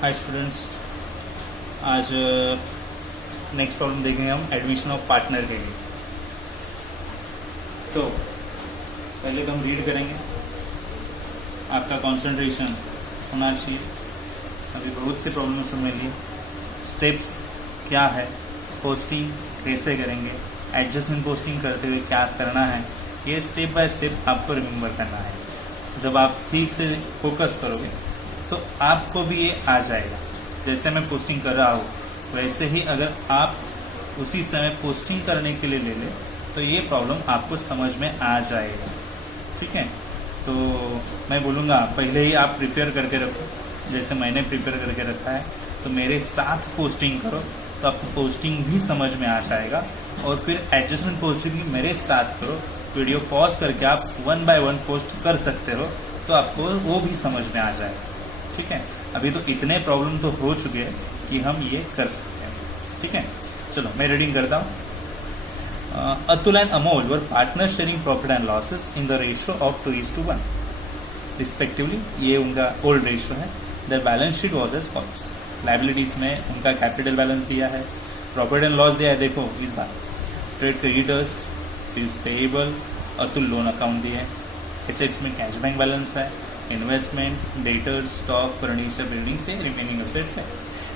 Hi students, आज next problem देखेंगे हम एडमिशन ऑफ पार्टनर के लिए। तो पहले तो हम रीड करेंगे, आपका कंसंट्रेशन होना चाहिए। अभी बहुत से प्रॉब्लम्स हमें लिए, स्टेप्स क्या है, पोस्टिंग कैसे करेंगे, एडजस्टमेंट पोस्टिंग करते हुए क्या करना है, ये स्टेप बाय स्टेप आपको रिमेंबर करना है। जब आप ठीक से फोकस करोगे तो आपको भी ये आ जाएगा। जैसे मैं पोस्टिंग कर रहा हूँ वैसे ही अगर आप उसी समय पोस्टिंग करने के लिए ले लें तो ये प्रॉब्लम आपको समझ में आ जाएगा। ठीक है, तो मैं बोलूँगा पहले ही आप प्रिपेयर करके रखो, जैसे मैंने प्रिपेयर करके रखा है। तो मेरे साथ पोस्टिंग करो तो आपको पोस्टिंग भी समझ में आ जाएगा, और फिर एडजस्टमेंट पोस्टिंग भी मेरे साथ करो। वीडियो पॉज करके आप 1 बाय 1 पोस्ट कर सकते हो तो आपको वो भी समझ में आ जाएगा। ठीक है, अभी तो इतने प्रॉब्लम तो हो चुके हैं कि हम ये कर सकते हैं। ठीक है, चलो मैं रीडिंग करता हूँ। Atul and Amol were partner sharing profit and losses in the ratio of 2:1 respectively. ये उनका ओल्ड रेशियो है। The balance sheet was as follows. Liabilities में उनका कैपिटल बैलेंस दिया है, प्रॉफिट एंड लॉस दिया है। देखो इस बार ट्रेड क्रेडिटर्स, बिल्स पेएबल, अतुल लोन अकाउंट दिए। एसेट्स में कैश बैंक बैलेंस है, investment, debtors, stock, furniture, building से रिमेनिंग एसेट्स है।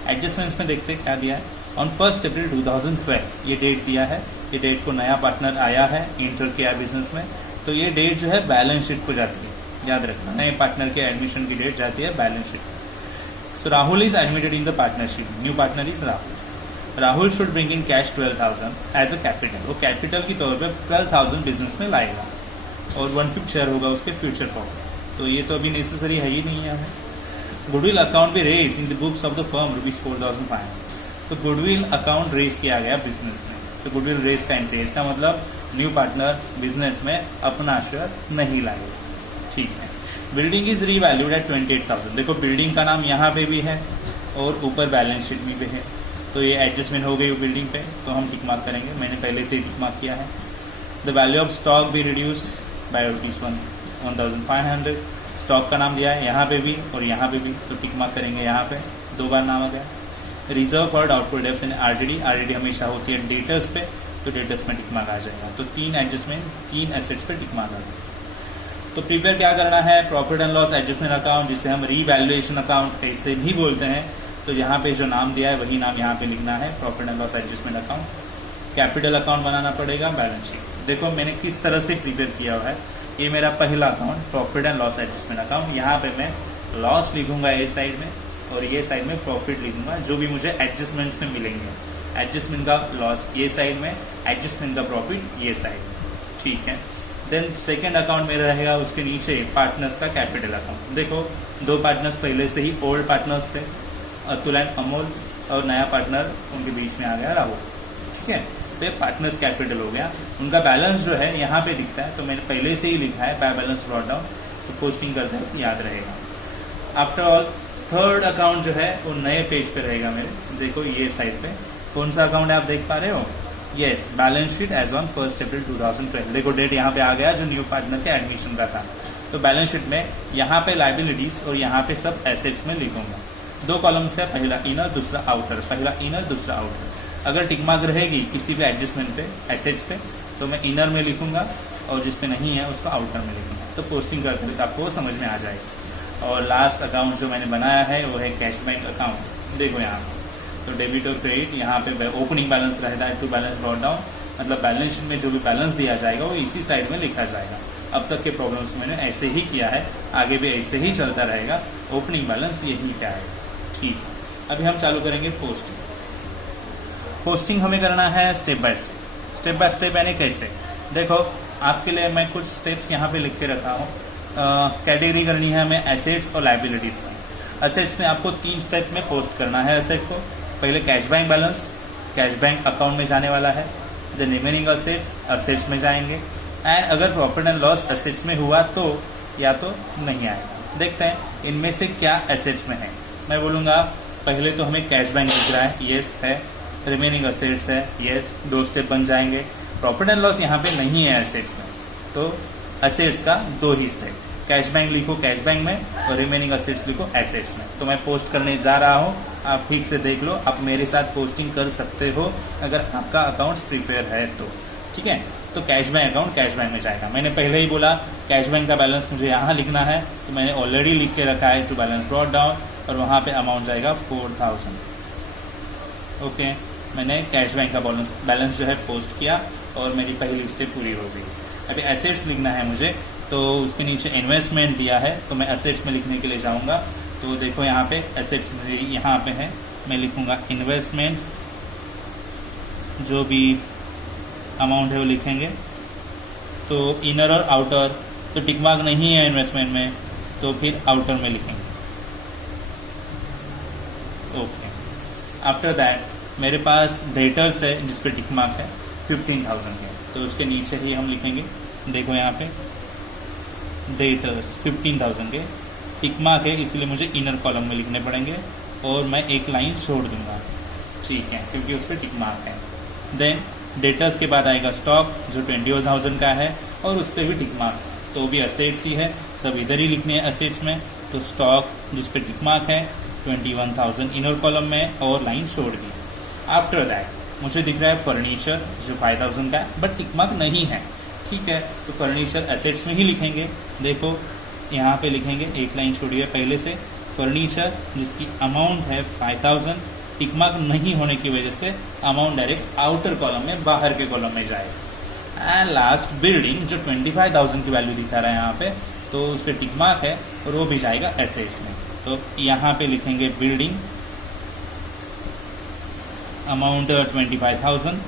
एडजस्टमेंट्स में देखते क्या दिया है। ऑन 1 अप्रैल 2012 ये डेट दिया है। ये डेट को नया पार्टनर आया है, इंटर किया बिजनेस में, तो ये डेट जो है बैलेंस शीट को जाती है। याद रखना, नए पार्टनर के एडमिशन की डेट जाती है balance sheet. So Rahul is admitted in the partnership. New partner is Rahul. Rahul should bring in cash 12,000 as a capital. वो कैपिटल की तौर पर 12,000 बिजनेस में लाएगा और 1/5 शेयर होगा उसके फ्यूचर प्रॉफिट। तो ये तो अभी नेसेसरी है ही नहीं है। गुडविल अकाउंट भी raise in the books of the firm ₹4,500। तो गुडविल अकाउंट रेज किया गया बिजनेस में। तो गुडविल रेज का एंट्री, इसका मतलब न्यू पार्टनर बिजनेस में अपना शेयर नहीं लाएगा। ठीक है, बिल्डिंग इज रीवैल्यूड एट 28,000। देखो बिल्डिंग का नाम यहाँ पे भी है और ऊपर बैलेंस शीट में भी है। तो ये एडजस्टमेंट हो गई बिल्डिंग पे, तो हम टिक मार्क करेंगे। मैंने पहले से ही टिक मार्क किया है। द वैल्यू ऑफ स्टॉक भी रिड्यूस बाय ₹1,500। स्टॉक का नाम दिया है यहाँ पे भी और यहाँ पे भी, तो टिक मार्क करेंगे। यहाँ पे 2 बार नाम आ गया। Reserve for doubtful debts in RDD. RDD हमेशा होती है डेटर्स पे, तो डेटर्स में टिक मार्क आ जाएगा। तो 3 एडजस्टमेंट, 3 एसेट्स पे टिक मार्क आ गया। तो प्रिपेयर क्या करना है, profit and loss adjustment account, जिसे हम रीवैल्यूएशन अकाउंट ऐसे भी बोलते हैं। तो यहाँ पे जो नाम दिया है वही नाम यहाँ पे लिखना है, profit and loss adjustment account. Capital account बनाना पड़ेगा, बैलेंस शीट। देखो मैंने किस तरह से प्रिपेयर किया हुआ है। ये मेरा पहला account profit and loss adjustment account. यहाँ पे मैं लॉस लिखूंगा ए साइड में और ये साइड में प्रॉफिट लिखूंगा, जो भी मुझे एडजस्टमेंट्स में मिलेंगे। एडजस्टमेंट का लॉस ये साइड में, एडजस्टमेंट का प्रॉफिट ये साइड में। ठीक है, देन सेकेंड अकाउंट मेरा रहेगा उसके नीचे पार्टनर्स का कैपिटल अकाउंट। देखो 2 पार्टनर्स पहले से ही ओल्ड पार्टनर्स थे, अतुल एंड अमोल, और नया पार्टनर उनके बीच में आ गया राहुल। ठीक है, तो पार्टनर्स कैपिटल हो गया। उनका बैलेंस जो है यहाँ पे दिखता है, तो मैंने पहले से ही लिखा है बाय बैलेंस ब्रॉट डाउन। तो पोस्टिंग करते हैं तो याद रहेगा। आफ्टर ऑल थर्ड अकाउंट जो है वो नए पेज पे रहेगा मेरे। देखो ये साइड पे कौन सा अकाउंट है आप देख पा रहे हो। Yes, balance sheet as on 1 April 2012। देखो डेट यहाँ पे आ गया जो न्यू पार्टनर के एडमिशन का था। तो बैलेंस शीट में यहाँ पे लाइबिलिटीज और यहाँ पे सब एसेट्स में लिखूंगा। 2 कॉलम्स है, पहला इनर दूसरा आउटर, पहला इनर दूसरा आउटर। अगर टिक मार्क रहेगी किसी भी एडजस्टमेंट पे, एसेट्स पे, तो मैं इनर में लिखूंगा और जिसपे नहीं है उसको आउटर में लिखूंगा। तो पोस्टिंग करते हुए आपको समझ में आ जाएगा। और लास्ट अकाउंट जो मैंने बनाया है वो है कैश बैंक अकाउंट। देखो यहाँ तो डेबिट और क्रेडिट, यहाँ पे ओपनिंग बैलेंस रहता है टू बैलेंस ब्रॉट डाउन, मतलब बैलेंस शीट में जो भी बैलेंस दिया जाएगा वो इसी साइड में लिखा जाएगा। अब तक के प्रॉब्लम्स मैंने ऐसे ही किया है, आगे भी ऐसे ही चलता रहेगा। ओपनिंग बैलेंस यही क्या है। ठीक, अभी हम चालू करेंगे पोस्टिंग। पोस्टिंग हमें करना है step by step. Step by step यानी कैसे, देखो आपके लिए मैं कुछ स्टेप्स यहाँ पे लिख के रखा हूँ। कैटेगरी करनी है हमें एसेट्स और लाइबिलिटीज में। एसेट्स में आपको 3 स्टेप में पोस्ट करना है एसेट को। पहले cash bank balance, cash bank account में जाने वाला है। देन रिमेनिंग एसेट्स, एसेट्स में जाएंगे। एंड अगर प्रॉफिट एंड लॉस एसेट्स में हुआ तो या तो नहीं आएगा। देखते हैं इनमें से क्या एसेट्स में है। मैं बोलूँगा पहले तो हमें कैश बैंक दिख रहा है, येस है। रिमेनिंग एसेट्स है, येस, 2 स्टेप बन जाएंगे। प्रॉफिट एंड लॉस यहाँ पे नहीं है एसेट्स में, तो एसेट्स का 2 ही स्टेप। कैश बैंक लिखो कैश बैंक में और रिमेनिंग असेट्स लिखो एसेट्स में। तो मैं पोस्ट करने जा रहा हूँ, आप ठीक से देख लो, आप मेरे साथ पोस्टिंग कर सकते हो अगर आपका अकाउंट्स प्रिपेयर है तो, ठीक है। तो cash bank account cash bank में जाएगा। मैंने पहले ही बोला कैश बैंक का बैलेंस मुझे यहाँ लिखना है, तो मैंने ऑलरेडी लिख के रखा है टू बैलेंस ब्रॉट डाउन, और वहाँ पे अमाउंट जाएगा 4000। ओके, मैंने कैश बैंक का बैलेंस जो है पोस्ट किया और मेरी पहली स्टेप पूरी हो गई। अभी एसेट्स लिखना है मुझे, तो उसके नीचे इन्वेस्टमेंट दिया है, तो मैं एसेट्स में लिखने के लिए जाऊँगा। तो देखो यहाँ पे एसेट्स मेरी यहाँ पे है, मैं लिखूँगा इन्वेस्टमेंट, जो भी अमाउंट है वो लिखेंगे। तो इनर और आउटर, तो टिक मार्क नहीं है इन्वेस्टमेंट में, तो फिर आउटर में लिखेंगे। ओके, आफ्टर दैट मेरे पास डेटर्स है जिस पे टिक मार्क है 15,000 के, तो उसके नीचे ही हम लिखेंगे। देखो यहाँ पे डेटर्स 15,000 के टिक मार्क है, इसलिए मुझे इनर कॉलम में लिखने पड़ेंगे और मैं एक लाइन छोड़ दूंगा, ठीक है, क्योंकि उस पर टिक मार्क है। देन डेटर्स के बाद आएगा स्टॉक जो 21,000 का है और उस पर भी टिक मार्क, तो भी असेट्स ही है, सब इधर ही लिखने हैं असेट्स में। तो स्टॉक जिस पे टिक मार्क है 21,000 इनर कॉलम में और लाइन छोड़ दी। आफ्टर दैट मुझे दिख रहा है फर्नीचर जो 5,000 का है बट टिक मार्क नहीं है, ठीक है, तो फर्नीचर एसेट्स में ही लिखेंगे। देखो यहाँ पे लिखेंगे, एक लाइन छोड़ी है पहले से, फर्नीचर जिसकी अमाउंट है 5,000, टिक मार्क नहीं होने की वजह से अमाउंट डायरेक्ट आउटर कॉलम में, बाहर के कॉलम में जाएगा। एंड लास्ट बिल्डिंग जो 25,000 की वैल्यू दिखा रहा है यहाँ पे, तो उस पर टिक मार्क है और वो भी जाएगा एसेट्स में। तो यहाँ पे लिखेंगे बिल्डिंग अमाउंट 25,000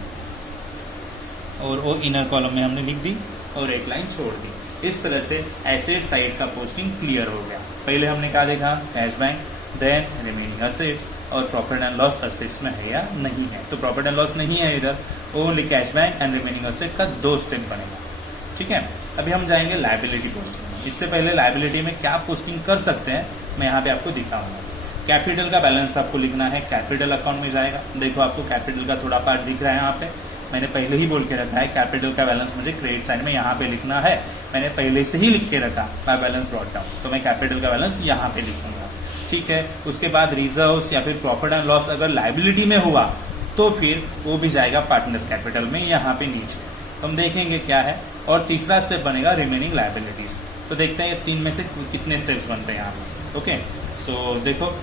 और वो इनर कॉलम में हमने लिख दी और एक लाइन छोड़ दी। इस तरह से एसेट साइड का पोस्टिंग क्लियर हो गया। पहले हमने क्या देखा, cash bank, then remaining assets और प्रॉफिट एंड लॉस असेट्स में है या नहीं है। तो प्रॉफिट एंड लॉस नहीं है इधर, only cash bank and remaining asset का 2 स्टेप बनेगा, ठीक है। अभी हम जाएंगे लायबिलिटी पोस्टिंग में। इससे पहले लायबिलिटी में क्या पोस्टिंग कर सकते हैं मैं यहाँ पे आपको दिखाऊंगा। कैपिटल का बैलेंस आपको लिखना है, कैपिटल अकाउंट में जाएगा। देखो आपको कैपिटल का थोड़ा पार्ट दिख रहा है यहाँ पे, मैंने पहले ही बोल के रखा है कैपिटल का बैलेंस मुझे क्रेडिट साइड में यहाँ पे लिखना है, मैंने पहले से ही लिख के रखा बाय बैलेंस ब्रॉट डाउन, तो मैं कैपिटल का बैलेंस यहाँ पे लिखूंगा, ठीक है। उसके बाद रिजर्व्स या फिर प्रॉफिट एंड लॉस अगर लायबिलिटी में हुआ तो फिर वो भी जाएगा पार्टनर्स कैपिटल में यहाँ पे नीचे, तो हम देखेंगे क्या है। और तीसरा स्टेप बनेगा रिमेनिंग लायबिलिटीज। तो देखते हैं ये 3 में से कितने स्टेप्स बनते हैं यहाँ पे। ओके, सो देखो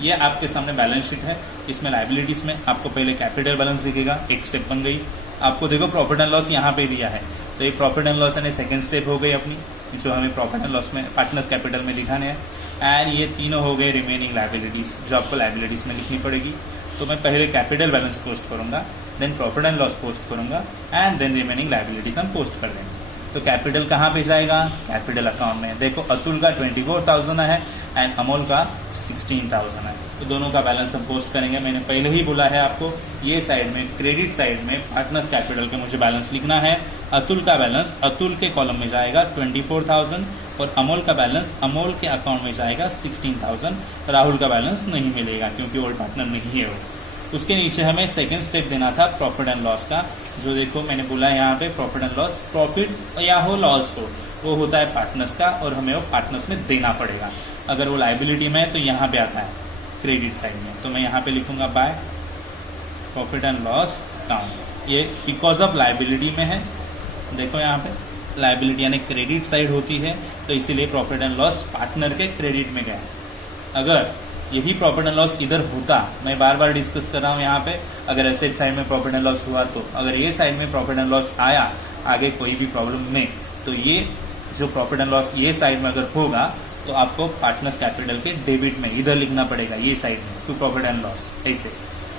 ये आपके सामने बैलेंस शीट है, इसमें लायबिलिटीज में आपको पहले कैपिटल बैलेंस दिखेगा, एक स्टेप बन गई। आपको देखो प्रॉफिट एंड लॉस यहाँ पे दिया है, तो ये प्रॉफिट एंड लॉस यानी सेकंड स्टेप हो गई अपनी, जो हमें प्रॉफिट एंड लॉस में पार्टनर्स कैपिटल में दिखाने हैं। एंड ये तीनों हो गए रिमेनिंग लायबिलिटीज जो आपको लायबिलिटीज में लिखनी पड़ेगी। तो मैं पहले कैपिटल बैलेंस पोस्ट करूंगा, then profit and loss post करूंगा एंड देन रिमेनिंग लायबिलिटीज हम पोस्ट कर देंगे। तो कैपिटल कहाँ पे जाएगा, कैपिटल अकाउंट में। देखो अतुल का 24,000 है एंड अमोल का 16,000 है, तो दोनों का बैलेंस हम पोस्ट करेंगे। मैंने पहले ही बोला है आपको, ये साइड में क्रेडिट साइड में पार्टनर्स कैपिटल के मुझे बैलेंस लिखना है। अतुल का बैलेंस अतुल के कॉलम में जाएगा 24,000 और अमोल का बैलेंस अमोल के अकाउंट में जाएगा 16,000। राहुल का बैलेंस नहीं मिलेगा क्योंकि ओल्ड पार्टनर नहीं है वो। उसके नीचे हमें सेकंड स्टेप देना था प्रॉफिट एंड लॉस का, जो देखो मैंने बोला है यहाँ पे प्रॉफिट एंड लॉस, प्रॉफिट या हो लॉस हो वो होता है पार्टनर्स का और हमें वो पार्टनर्स में देना पड़ेगा। अगर वो लायबिलिटी में है तो यहाँ पे आता है क्रेडिट साइड में, तो मैं यहाँ पे लिखूंगा by profit and loss account. ये बिकॉज ऑफ लायबिलिटी में है, देखो यहाँ पे लायबिलिटी यानी क्रेडिट साइड होती है, तो इसीलिए प्रॉफिट एंड लॉस पार्टनर के क्रेडिट में गया। अगर यही प्रॉफिट एंड लॉस इधर होता, मैं बार बार डिस्कस कर रहा हूँ यहाँ पे, अगर एसेट साइड में प्रॉफिट एंड लॉस हुआ तो अगर ये साइड में प्रॉफिट एंड लॉस आया आगे कोई भी प्रॉब्लम नहीं, तो ये जो प्रॉफिट एंड लॉस ये साइड में अगर होगा तो आपको पार्टनर्स कैपिटल के डेबिट में इधर लिखना पड़ेगा, ये साइड में टू प्रॉफिट एंड लॉस ऐसे।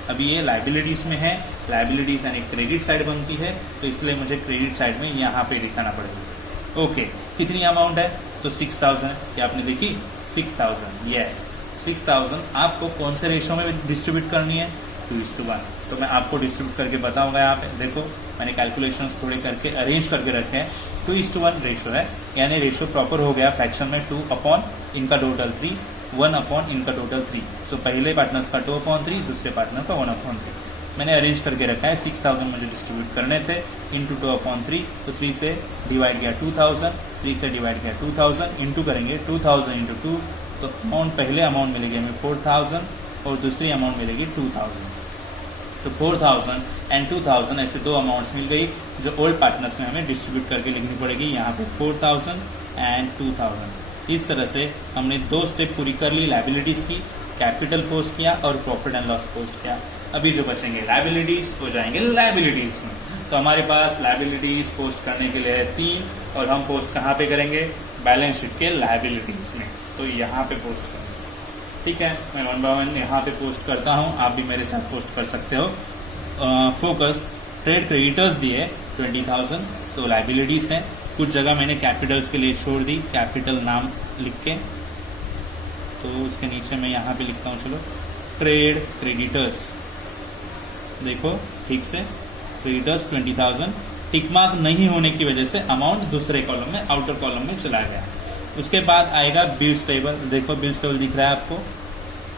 अभी ये लायबिलिटीज में है, लायबिलिटीज यानी क्रेडिट साइड बनती है, तो इसलिए मुझे क्रेडिट साइड में यहाँ पे लिखाना पड़ेगा। ओके, कितनी अमाउंट है, तो 6,000 है, क्या आपने देखी 6,000, यस 6,000 आपको कौन से रेशो में डिस्ट्रीब्यूट करनी है, 2:1। तो मैं आपको डिस्ट्रीब्यूट करके बताऊंगा। यहाँ पे देखो मैंने कैलकुलेशंस थोड़े करके अरेंज करके रखे हैं, 2:1 रेशो है, यानी रेशो प्रॉपर हो गया। फ्रैक्शन में 2 अपॉन इनका टोटल 3, 1 अपॉन इनका टोटल 3। सो पहले पार्टनर्स का 2/3, दूसरे पार्टनर का 1/3। मैंने अरेंज करके रखा है। 6000 मुझे डिस्ट्रीब्यूट करने थे, इंटू 2/3, तो 3 से डिवाइड किया 2000, 3 से डिवाइड किया 2000, इंटू करेंगे 2000 इंटू 2, तो अमाउंट, पहले अमाउंट मिलेगी हमें 4000 और दूसरी अमाउंट मिलेगी 2000। तो 4000 एंड 2000 ऐसे दो अमाउंट्स मिल गई जो ओल्ड पार्टनर्स में हमें डिस्ट्रीब्यूट करके लिखनी पड़ेगी। यहाँ पे 4000 एंड 2000। इस तरह से हमने 2 स्टेप पूरी कर ली। लायबिलिटीज की, कैपिटल पोस्ट किया और प्रॉफिट एंड लॉस पोस्ट किया। अभी जो बचेंगे लायबिलिटीज हो जाएंगे लायबिलिटीज में। तो हमारे पास लायबिलिटीज पोस्ट करने के लिए है 3, और हम पोस्ट कहाँ पे करेंगे? बैलेंस शीट के लायबिलिटीज में। तो यहाँ पे पोस्ट करेंगे। ठीक है, मैं 1 बाय 1 यहाँ पे पोस्ट करता हूँ, आप भी मेरे साथ पोस्ट कर सकते हो। फोकस, ट्रेड क्रेडिटर्स दिए 20,000, तो लायबिलिटीज है। कुछ जगह मैंने कैपिटल्स के लिए छोड़ दी, कैपिटल नाम लिख के, तो उसके नीचे मैं यहाँ पे लिखता हूँ, चलो, ट्रेड क्रेडिटर्स। देखो ठीक से, क्रेडिटर्स 20,000, टिक मार्क नहीं होने की वजह से अमाउंट दूसरे कॉलम में, आउटर कॉलम में चला गया। उसके बाद आएगा बिल्स पेबल। देखो बिल्स पेबल दिख रहा है आपको,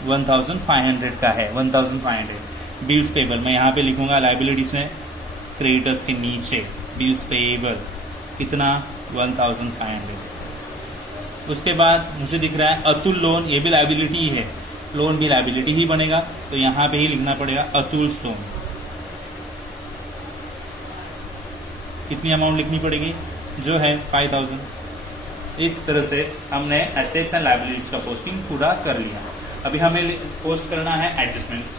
1500 का है, 1500 बिल्स पेबल। मैं यहाँ पे लिखूंगा लायबिलिटीज में, क्रेडिटर्स के नीचे बिल्स पेबल कितना, 1500। उसके बाद मुझे दिख रहा है अतुल लोन, ये भी लायबिलिटी ही है, लोन भी लायबिलिटी ही बनेगा, तो यहाँ पे ही लिखना पड़ेगा अतुल लोन। कितनी अमाउंट लिखनी पड़ेगी? जो है 5000। इस तरह से हमने एसेट्स एंड लायबिलिटीज का पोस्टिंग पूरा कर लिया। अभी हमें पोस्ट करना है एडजस्टमेंट्स।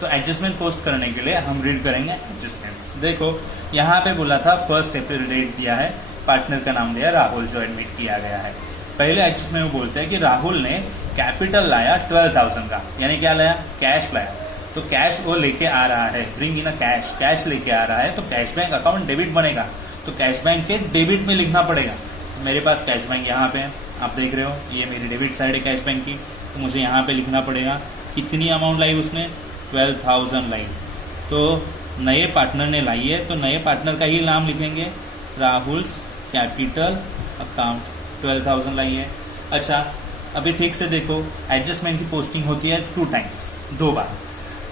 तो एडजस्टमेंट पोस्ट करने के लिए हम रीड करेंगे एडजस्टमेंट्स। देखो यहाँ पे बोला था 1 अप्रैल डेट दिया है, पार्टनर का नाम दिया राहुल, जो एडमिट किया गया है। पहले एडजस्टमेंट में बोलते हैं कि राहुल ने कैपिटल लाया 12,000 का, यानी क्या लाया? कैश लाया। तो कैश वो लेके आ रहा है, bring in a cash, cash लेके आ रहा है, तो कैश बैंक अकाउंट डेबिट बनेगा। तो कैश बैंक के डेबिट में लिखना पड़ेगा। मेरे पास कैश बैंक यहाँ पे है, आप देख रहे हो, ये मेरी डेबिट साइड है कैश बैंक की, तो मुझे यहाँ पे लिखना पड़ेगा कितनी अमाउंट लाई उसने, 12,000 लाई। तो नए पार्टनर ने लाई है, तो नए पार्टनर का ही नाम लिखेंगे, राहुल्स कैपिटल अकाउंट, 12,000 लाई है। अच्छा, अभी ठीक से देखो, एडजस्टमेंट की पोस्टिंग होती है 2 टाइम्स, 2 बार।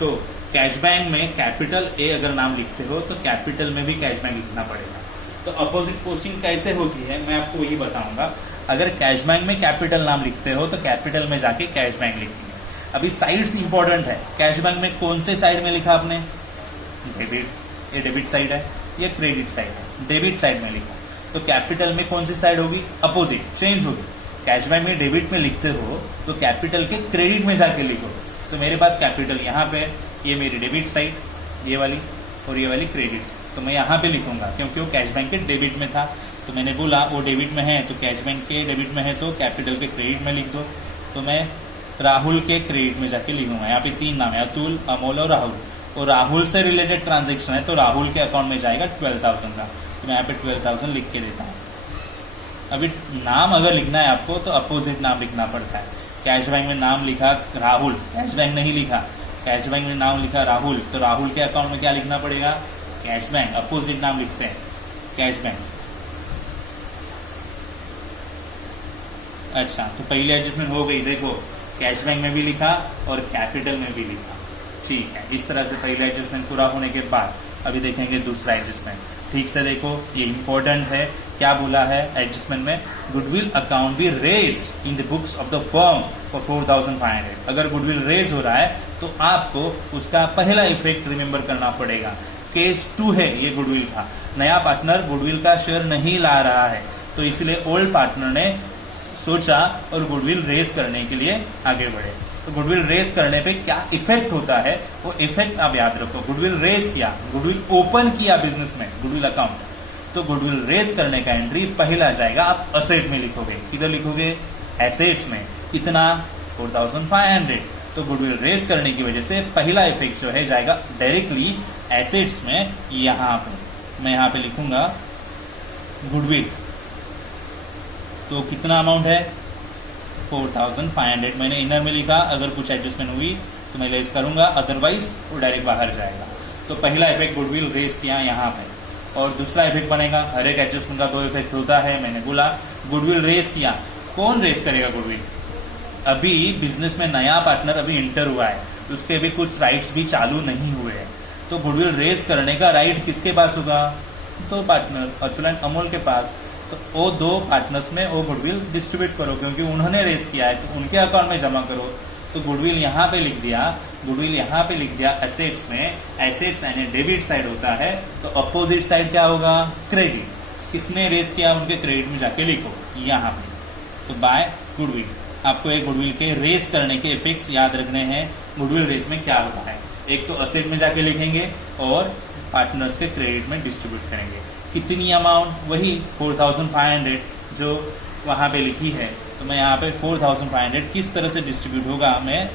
तो कैश बैंक में कैपिटल ए अगर नाम लिखते हो तो कैपिटल में भी कैश बैंक लिखना पड़ेगा। तो अपोजिट पोस्टिंग कैसे होती है मैं आपको वही बताऊंगा। अगर कैश बैंक में कैपिटल नाम लिखते हो तो कैपिटल में जाके कैश बैंक लिखेंगे। अभी साइड्स इंपॉर्टेंट है। कैश बैंक में कौन से साइड में लिखा आपने? डेबिट, ये डेबिट साइड है, ये क्रेडिट साइड है, डेबिट साइड में लिखा। तो कैपिटल में कौन सी साइड होगी? अपोजिट, चेंज होगी। कैश बैंक में डेबिट में लिखते हो तो कैपिटल के क्रेडिट में जाके लिखो। तो मेरे पास कैपिटल यहाँ पे, ये मेरी डेबिट साइड, ये वाली, और ये वाली क्रेडिट। तो मैं यहाँ पे लिखूंगा क्योंकि वो कैश बैंक के डेबिट में था। तो मैंने बोला वो डेबिट में है, तो कैश बैंक के डेबिट में है, तो कैपिटल के क्रेडिट में लिख दो। तो मैं राहुल के क्रेडिट में जाके लिखूंगा। यहाँ पे 3 नाम है, अतुल, अमोल और राहुल। और राहुल से रिलेटेड ट्रांजेक्शन है, तो राहुल के अकाउंट में जाएगा 12,000 का। तो मैं यहाँ पे 12,000 लिख के देता हूँ। अभी नाम अगर लिखना है आपको तो अपोजिट नाम लिखना पड़ता है। कैश बैंक में नाम लिखा राहुल, कैश बैंक नहीं लिखा, कैश बैंक में नाम लिखा राहुल, तो राहुल के अकाउंट में क्या लिखना पड़ेगा? Cash bank. अपोजिट नाम लिखते हैं, कैश बैंक। अच्छा, तो पहली एडजस्टमेंट हो गई। देखो कैश बैंक में भी लिखा और कैपिटल में भी लिखा। ठीक है, इस तरह से पहला एडजस्टमेंट पूरा होने के बाद अभी देखेंगे दूसरा एडजस्टमेंट। ठीक से देखो, ये इंपॉर्टेंट है। क्या बोला है एडजस्टमेंट में? Goodwill account be raised in the books of the firm for 4,500। अगर गुडविल रेज हो रहा है तो आपको उसका पहला इफेक्ट रिमेंबर करना पड़ेगा। केस 2 है ये गुडविल का। नया पार्टनर गुडविल का शेयर नहीं ला रहा है, तो इसलिए ओल्ड पार्टनर ने सोचा और गुडविल रेज करने के लिए आगे बढ़े। तो गुडविल रेज करने पे क्या इफेक्ट होता है, वो इफेक्ट आप याद रखो। गुडविल रेज किया, गुडविल ओपन किया बिजनेस में, गुडविल अकाउंट, तो गुडविल रेज करने का एंट्री पहला जाएगा, आप असेट में लिखोगे। किधर लिखोगे? एसेट्स में। कितना? 4,500। तो गुडविल रेज करने की वजह से पहला इफेक्ट जो है जाएगा डायरेक्टली एसेट्स में। यहाँ पे मैं यहाँ पे लिखूंगा गुडविल। तो कितना अमाउंट है? 4,500 मैंने इनर में लिखा। अगर कुछ एडजस्टमेंट हुई तो मैं लेस करूंगा, अदरवाइज वो डायरेक्ट बाहर जाएगा। तो पहला इफेक्ट गुडविल रेज किया यहाँ पे, और दूसरा इफेक्ट बनेगा। हर एक एडजस्टमेंट का 2 इफेक्ट होता है। मैंने बोला गुडविल रेज किया। कौन रेज करेगा गुडविल? अभी बिजनेस में नया पार्टनर अभी इंटर हुआ है, उसके भी कुछ राइट्स भी चालू नहीं हुए हैं। तो गुडविल रेज करने का राइट किसके पास होगा? दो पार्टनर, अतुल एंड अमोल के पास। तो वो दो पार्टनर्स में वो गुडविल डिस्ट्रीब्यूट करो, क्योंकि उन्होंने रेज किया है तो उनके अकाउंट में जमा करो। तो गुडविल यहाँ पे लिख दिया, गुडविल यहाँ पे लिख दिया एसेट्स में। एसेट्स यानी डेबिट साइड होता है, तो अपोजिट साइड क्या होगा? क्रेडिट। किसने रेज किया उनके क्रेडिट में जाके लिखो यहाँ पे। तो बाय गुडविल, आपको एक गुडविल के रेज करने के इफेक्ट्स याद रखने हैं। गुडविल रेज में क्या होता है, एक तो असेट में जाके लिखेंगे और पार्टनर्स के क्रेडिट में डिस्ट्रीब्यूट करेंगे। कितनी अमाउंट? वही 4500 जो वहां पे लिखी है। तो मैं यहाँ पे 4500 किस तरह से डिस्ट्रीब्यूट होगा मैं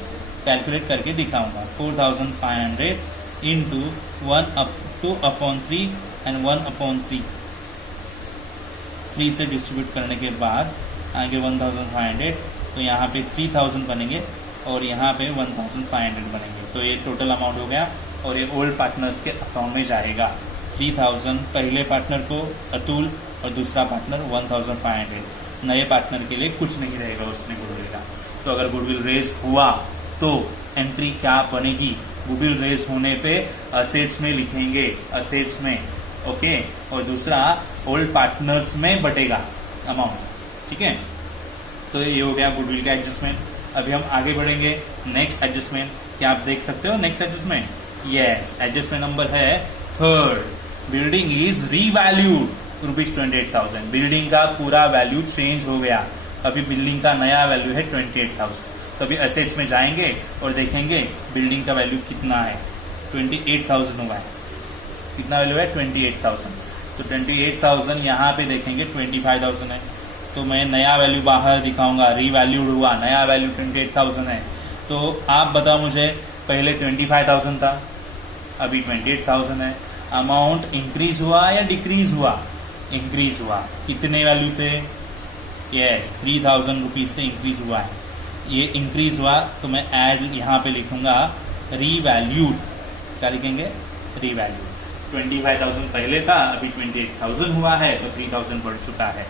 कैलकुलेट करके दिखाऊंगा। 4500 इंटू 1/2/3 एंड 1/3 3 से डिस्ट्रीब्यूट करने के बाद आगे 1500, तो यहाँ पे 3000 बनेंगे और यहाँ पे 1500 बनेंगे। तो ये टोटल अमाउंट हो गया और ये ओल्ड पार्टनर्स के अकाउंट में जाएगा। 3000 पहले पार्टनर को अतुल और दूसरा पार्टनर 1500। नए पार्टनर के लिए कुछ नहीं रहेगा उसमें गुडविल का। तो अगर गुडविल रेज हुआ तो एंट्री क्या बनेगी? गुडविल रेज होने पे असेट्स में लिखेंगे, असेट्स में, ओके। और दूसरा ओल्ड पार्टनर्स में बटेगा अमाउंट, ठीक है। तो ये हो गया गुडविल का एडजस्टमेंट। अभी हम आगे बढ़ेंगे नेक्स्ट एडजस्टमेंट। क्या आप देख सकते हो next adjustment? Yes, adjustment number है 3rd। Building is revalued ₹28,000। Building का पूरा वैल्यू चेंज हो गया। अभी बिल्डिंग का नया वैल्यू है 28,000। तो अभी असेट्स में जाएंगे और देखेंगे बिल्डिंग का वैल्यू कितना है। 28,000 हुआ है। कितना वैल्यू है? 28,000। तो 28,000 यहाँ पे देखेंगे 25,000 है। तो मैं नया वैल्यू बाहर दिखाऊंगा, रीवैल्यूड हुआ, नया वैल्यू 28,000 है। तो आप बताओ मुझे, पहले 25,000 था, अभी 28,000 है। अमाउंट इंक्रीज हुआ या डिक्रीज हुआ? इंक्रीज हुआ। कितने वैल्यू से? यस, 3,000 रुपीज से इंक्रीज हुआ है। ये इंक्रीज हुआ तो मैं ऐड यहाँ पे लिखूंगा रीवैल्यूड। क्या लिखेंगे? रीवैल्यूड। 25,000 पहले था, अभी 28,000 हुआ है, तो 3,000 बढ़ चुका है।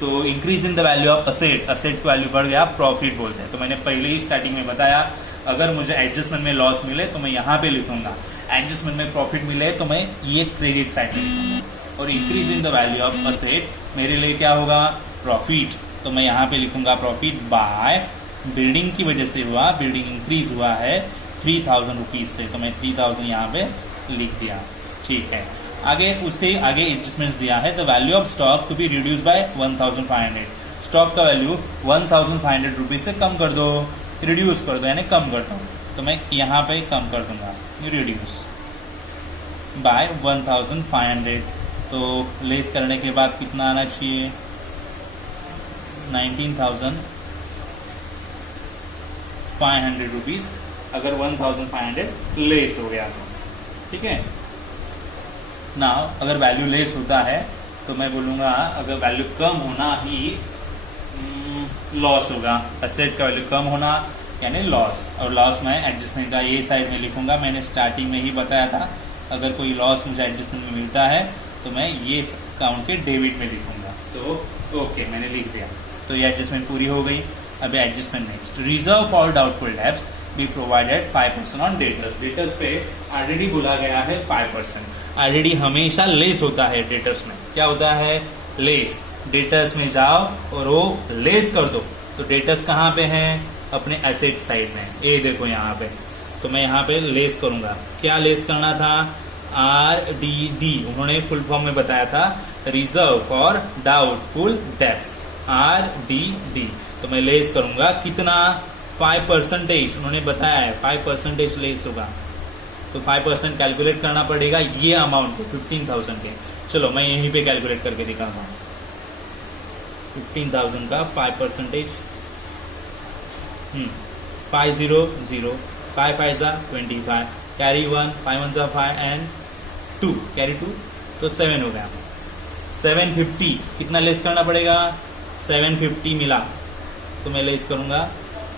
तो increase in the value of asset, asset की वैल्यू बढ़ गया, प्रॉफिट बोलते हैं। तो मैंने पहले ही स्टार्टिंग में बताया, अगर मुझे एडजस्टमेंट में लॉस मिले तो मैं यहाँ पे लिखूंगा, एडजस्टमेंट में प्रॉफिट मिले तो मैं ये क्रेडिट साइड में लिखूंगा। और increase in the value of asset मेरे लिए क्या होगा? प्रॉफिट। तो मैं यहाँ पे लिखूंगा प्रॉफिट बाय, बिल्डिंग की वजह से हुआ, बिल्डिंग इंक्रीज हुआ है 3,000 रुपीज से, तो मैं 3,000 यहाँ पे लिख दिया, ठीक है। आगे उसके आगे एडजस्टमेंट्स दिया है। The value of stock to be reduce by 1,500। Stock का वैल्यू 1,500 रुपीज से कम कर दो, रिड्यूस कर दो, यानी कम कर दो। तो मैं यहाँ पे कम कर दूंगा, रिड्यूस बाय 1,500। तो लेस करने के बाद कितना आना चाहिए? 19,500 रुपीज, अगर 1,500 लेस हो गया तो, ठीक है ना। अगर वैल्यू लेस होता है तो मैं बोलूंगा, अगर वैल्यू कम होना ही लॉस होगा। एसेट का वैल्यू कम होना यानी लॉस, और लॉस मैं एडजस्टमेंट का ये साइड में लिखूंगा। मैंने स्टार्टिंग में ही बताया था, अगर कोई लॉस मुझे एडजस्टमेंट में मिलता है तो मैं ये अकाउंट के डेबिट में लिखूंगा। तो ओके, मैंने लिख दिया। तो ये एडजस्टमेंट पूरी हो गई। अभी adjustment next. Reserve for doubtful debts be provided 5% on debtors. Debtors पे ऑलरेडी बोला गया है 5%। ऑलरेडी हमेशा लेस होता है डेटर्स में। क्या होता है? लेस। डेटर्स में जाओ और वो लेस कर दो। तो डेटर्स कहाँ पे हैं? अपने एसेट साइड में। ये देखो यहाँ पे। तो मैं यहाँ पे लेस करूंगा। क्या लेस करना था? RDD। उन्होंने फुल फॉर्म में बताया था, reserve for doubtful debts, RDD। तो मैं लेस करूंगा कितना? 5%। उन्होंने बताया है 5% लेस होगा। तो 5% कैलकुलेट करना पड़ेगा ये अमाउंट के 15,000 के। चलो मैं यहीं पे कैलकुलेट करके दिखाता हूँ। 15,000 का 5%, 500, 5 5 25, कैरी 1, 5 1 5 एंड 2, कैरी 2, तो 7 हो गया। 750 कितना लेस करना पड़ेगा? 750 मिला तो मैं लेस करूंगा,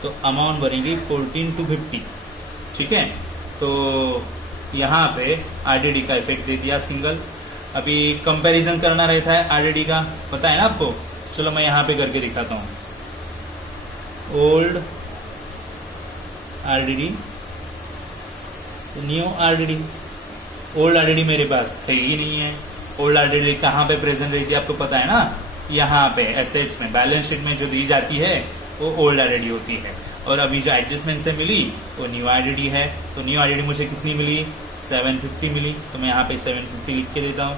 तो अमाउंट बनेगी 14,250, ठीक है। तो यहाँ पे RDD का इफेक्ट दे दिया सिंगल। अभी कंपैरिजन करना रहता है RDD का, पता है ना आपको। चलो मैं यहाँ पे करके दिखाता हूँ। ओल्ड RDD तो न्यू आरडीडी, ओल्ड आरडीडी मेरे पास है ही नहीं है। ओल्ड आरडीडी कहाँ पे प्रेजेंट रहती है आपको पता है ना, यहाँ पे एसेट्स में, बैलेंस शीट में जो दी जाती है वो ओल्ड आरडीडी होती है। और अभी जो एडजस्टमेंट से मिली वो न्यू आरडीडी है। तो न्यू आरडीडी मुझे कितनी मिली, 750 मिली। तो मैं यहाँ पे 750 लिख के देता हूँ।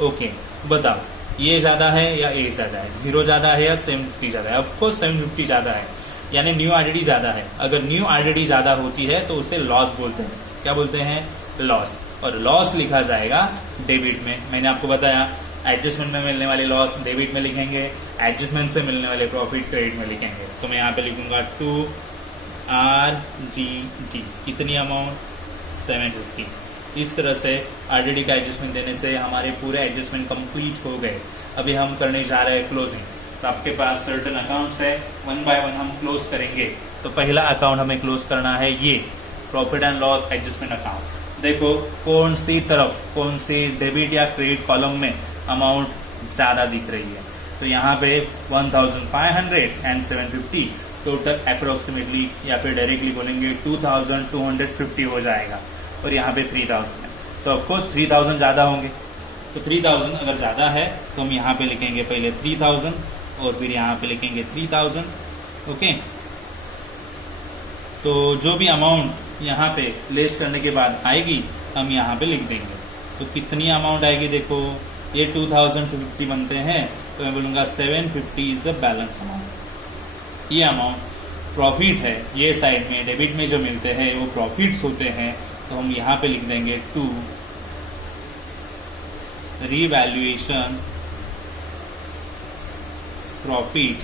ओके, बताओ ये ज्यादा है या ए ज्यादा है, 0 ज्यादा है या 750 ज्यादा है? ऑफकोर्स 750 ज्यादा है, यानी न्यू आरडीडी ज्यादा है। अगर न्यू आरडीडी ज्यादा होती है तो उसे लॉस बोलते हैं। क्या बोलते हैं? लॉस। और लॉस लिखा जाएगा डेबिट में। मैंने आपको बताया एडजस्टमेंट में मिलने वाले लॉस डेबिट में लिखेंगे, एडजस्टमेंट से मिलने वाले प्रॉफिट क्रेडिट में लिखेंगे। तो मैं यहाँ पे लिखूंगा 2RGD, कितनी अमाउंट, 750। इस तरह से आरडीडी का एडजस्टमेंट देने से हमारे पूरे एडजस्टमेंट कंप्लीट हो गए। अभी हम करने जा रहे हैं क्लोजिंग। तो आपके पास सर्टेन अकाउंट्स है, 1 बाय 1 हम क्लोज करेंगे। तो पहला अकाउंट हमें क्लोज करना है ये profit and loss adjustment account. देखो कौन सी तरफ, कौन सी डेबिट या क्रेडिट कॉलम में अमाउंट ज्यादा दिख रही है। तो यहाँ पे 1500 एंड 750 टोटल अप्रोक्सीमेटली, या फिर डायरेक्टली बोलेंगे 2250 हो जाएगा। और यहाँ पे 3000 है, तो ऑफकोर्स 3000 ज्यादा होंगे। तो 3000 अगर ज्यादा है तो हम यहाँ पे लिखेंगे पहले 3000 और फिर यहाँ पे लिखेंगे 3000। ओके, तो जो भी अमाउंट यहाँ पे लेस करने के बाद आएगी हम यहाँ पे लिख देंगे। तो कितनी अमाउंट आएगी, देखो ये 2050 बनते हैं, तो मैं बोलूंगा 750 इज द बैलेंस अमाउंट। ये अमाउंट प्रॉफिट है, ये साइड में डेबिट में जो मिलते हैं वो प्रॉफिट्स होते हैं। तो हम यहाँ पे लिख देंगे to revaluation profit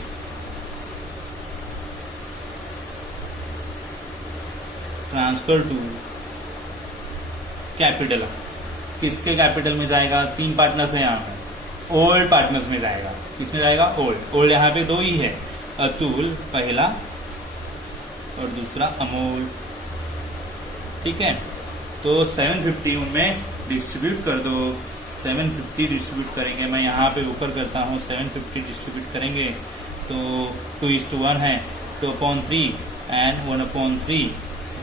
transfer to capital. किसके कैपिटल में जाएगा, 3 पार्टनर्स हैं यहाँ पे, ओल्ड पार्टनर्स में जाएगा। किसमें जाएगा, ओल्ड। ओल्ड यहाँ पे 2 ही है, अतुल पहला और दूसरा अमोल। ठीक है, तो 750 उनमें डिस्ट्रीब्यूट कर दो। 750 डिस्ट्रीब्यूट करेंगे, मैं यहाँ पे ऊपर करता हूँ, 750 डिस्ट्रीब्यूट करेंगे तो 2:1 है, 2/3 एंड 1/3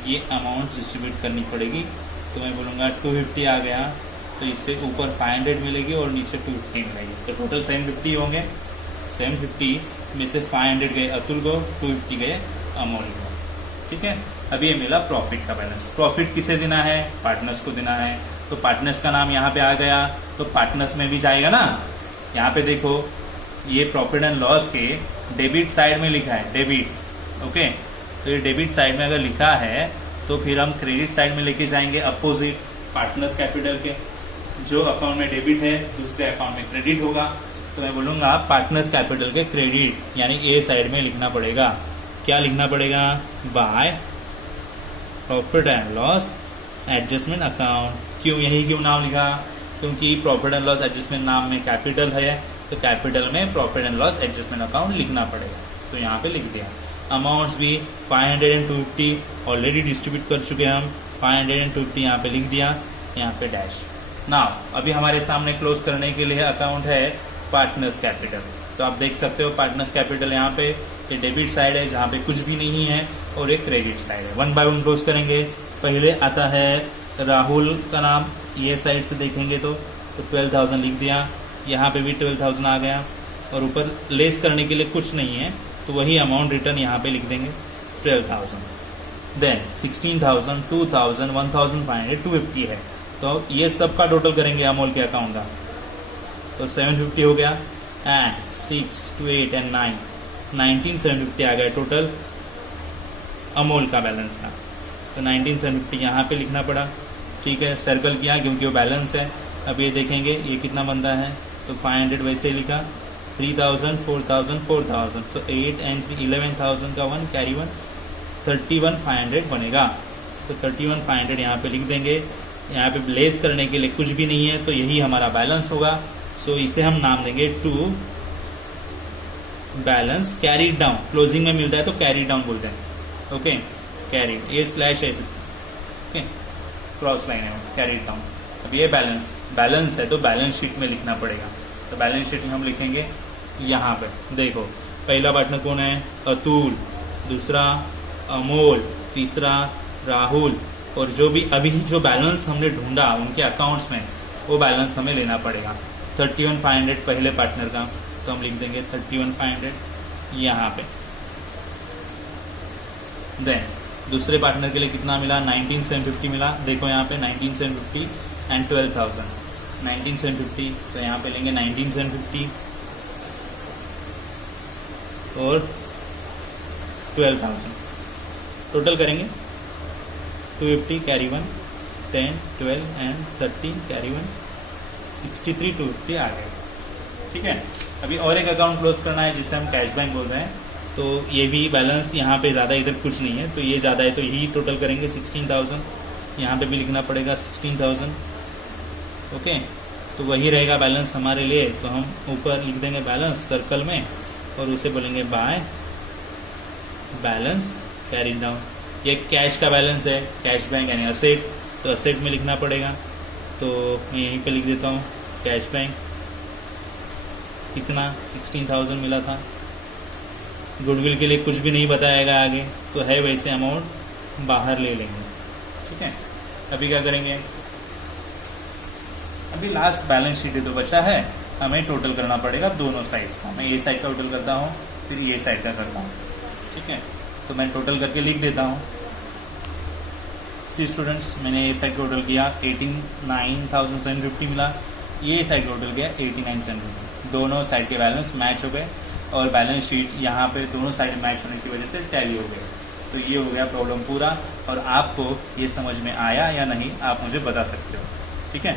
ये अमाउंट डिस्ट्रीब्यूट करनी पड़ेगी। तो मैं बोलूँगा 250 आ गया, तो इससे ऊपर 500 मिलेगी और नीचे 250 मिलेगी। तो टोटल 750 होंगे। 750 में से 500 गए अतुल को, 250 गए अमोल को। ठीक है, अभी ये मिला प्रॉफिट का बैलेंस। प्रॉफिट किसे देना है, पार्टनर्स को देना है। तो पार्टनर्स का नाम यहाँ पे आ गया, तो पार्टनर्स में भी जाएगा ना। यहाँ पे देखो ये प्रॉफिट एंड लॉस के डेबिट साइड में लिखा है, डेबिट। ओके, तो ये डेबिट साइड में अगर लिखा है तो फिर हम क्रेडिट साइड में लेके जाएंगे अपोजिट पार्टनर्स कैपिटल के। जो अकाउंट में डेबिट है दूसरे अकाउंट में क्रेडिट होगा। तो मैं बोलूंगा पार्टनर्स कैपिटल के क्रेडिट, यानी ए साइड में लिखना पड़ेगा। क्या लिखना पड़ेगा, by profit and loss adjustment account. क्यों, यही क्यों नाम लिखा, क्योंकि प्रॉफिट एंड लॉस एडजस्टमेंट नाम में कैपिटल है, तो कैपिटल में profit and loss adjustment account लिखना पड़ेगा। तो यहाँ पे लिख दिया। अमाउंट्स भी 500 एंड 250 ऑलरेडी डिस्ट्रीब्यूट कर चुके हैं हम, 500 एंड 250 यहाँ पे लिख दिया, यहाँ पे डैश। नाउ अभी हमारे सामने क्लोज करने के लिए अकाउंट है पार्टनर्स कैपिटल। तो आप देख सकते हो पार्टनर्स कैपिटल यहाँ पे ये डेबिट साइड है जहाँ पे कुछ भी नहीं है, और एक क्रेडिट साइड है। 1 बाय 1 क्लोज करेंगे। पहले आता है राहुल का नाम, ये साइड से देखेंगे तो 12,000 लिख दिया, यहाँ पे भी 12,000 आ गया, और ऊपर लेस करने के लिए कुछ नहीं है तो वही अमाउंट रिटर्न यहाँ पे लिख देंगे 12,000। देन 16,000, 2,000, 1,500, 250 है। तो ये सब का टोटल करेंगे अमोल के अकाउंट का, तो 750 हो गया, एंड 6, 2, 8 एंड 9, 19,750 आ गया टोटल अमोल का बैलेंस का। तो 19,750 यहाँ पे लिखना पड़ा। ठीक है, सर्कल किया क्योंकि वो बैलेंस है। अब ये देखेंगे ये कितना बनता है, तो 500 वैसे ही लिखा, 3,000, 4,000, 4,000, तो 8 एंड 11,000 का 1 कैरी 1, 31,500 बनेगा। तो 31,500 यहाँ पे लिख देंगे। यहाँ पे लेस करने के लिए कुछ भी नहीं है, तो यही हमारा बैलेंस होगा। सो इसे हम नाम देंगे to balance carry down. Closing में मिलता है तो कैरी डाउन बोलते हैं। ओके, कैरी ए स्लैश ऐसे, ओके, क्रॉस लाइन है, कैरी डाउन। अब ये बैलेंस है तो बैलेंस शीट में लिखना पड़ेगा। तो बैलेंस शीट में हम लिखेंगे यहाँ पे। देखो पहला पार्टनर कौन है, अतुल, दूसरा अमोल, तीसरा राहुल, और जो भी अभी जो बैलेंस हमने ढूंढा उनके अकाउंट्स में, वो बैलेंस हमें लेना पड़ेगा। 31,500 पहले पार्टनर का, तो हम लिख देंगे 31,500 यहाँ पे। देन दूसरे पार्टनर के लिए कितना मिला, 19,750 मिला। देखो यहाँ पे 19,750 एंड 12,000, 19,750, तो यहाँ पे लेंगे 19,750 और 12,000, टोटल करेंगे 250 कैरी 1, 10, 12 एंड 13 कैरी 1, 63, 250 आ गए। ठीक है, अभी और एक अकाउंट क्लोज करना है जिसे हम कैश बैंक बोल रहे हैं। तो ये भी बैलेंस यहाँ पे ज़्यादा इधर कुछ नहीं है, तो ये ज़्यादा है तो यही टोटल करेंगे 16,000। यहाँ पे भी लिखना पड़ेगा 16,000। ओके, तो वही रहेगा बैलेंस हमारे लिए। तो हम ऊपर लिख देंगे बैलेंस सर्कल में और उसे बोलेंगे बाय बैलेंस कैरी डाउन। ये कैश का बैलेंस है, कैश बैंक यानी असेट, तो असेट में लिखना पड़ेगा। तो मैं यहीं पे लिख देता हूँ कैश बैंक, कितना 16,000 मिला था। गुडविल के लिए कुछ भी नहीं बताएगा आगे, तो है वैसे अमाउंट बाहर ले लेंगे। ठीक है, अभी क्या करेंगे, अभी लास्ट बैलेंस शीट तो बचा है, हमें टोटल करना पड़ेगा दोनों साइड्स का। मैं ये साइड का टोटल करता हूँ, फिर ये साइड का करता हूँ। ठीक है, तो मैं टोटल करके लिख देता हूँ। सी स्टूडेंट्स, मैंने ये साइड टोटल किया 89,750 मिला, ये साइड टोटल किया 89,750। दोनों साइड के बैलेंस मैच हो गए और बैलेंस शीट यहाँ पे दोनों साइड मैच होने की वजह से टैली हो गए। तो ये हो गया प्रॉब्लम पूरा। और आपको ये समझ में आया या नहीं, आप मुझे बता सकते हो। ठीक है।